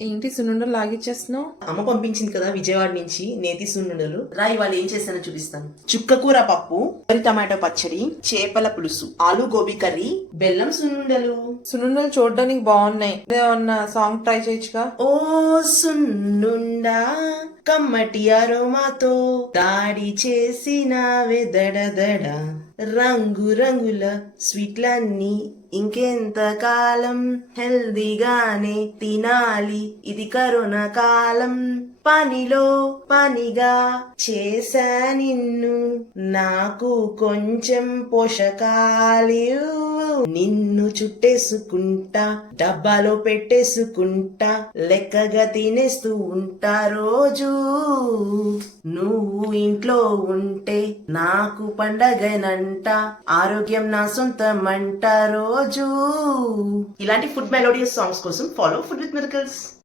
ఏంటి సున్నుండలు లాగిచ్చేస్తున్నావు? అమ్మ పంపించింది కదా విజయవాడ నుంచి నేతి సున్నుండలు. రా ఇవాళ ఏం చేస్తానో చూపిస్తాను. చుక్కకూర పప్పు, టమాటో పచ్చడి, చేపల పులుసు, ఆలు గోబీ కర్రీ, బెల్లం సున్నుండలు. సున్నుండలు చూడడానికి బాగున్నాయి. ఏమన్నా సాంగ్ ట్రై చేయొచ్చుగా? ఓ సున్నుండా కమ్మటి అరోమాతో దాడి చేసినావే దడదడ, రంగు రంగుల స్వీట్లన్నీ ఇంకెంత కాలం హెల్దీగానే తినాలి, ఇది కరోనా కాలం. పనిలో పనిగా చేసా నిన్ను, నాకు కొంచెం పోషకాలు నిన్ను చుట్టేసుకుంటా, డబ్బాలో పెట్టేసుకుంటా, లెక్కగా తినేస్తూ ఉంటా రోజు. నువ్వు ఇంట్లో ఉంటే నాకు పండగనంట, ఆరోగ్యం నా సొంతమంట రోజు. ఇలాంటి ఫుడ్ మెలోడియస్ సాంగ్స్ కోసం ఫాలో ఫుడ్ విత్ మిరకల్స్.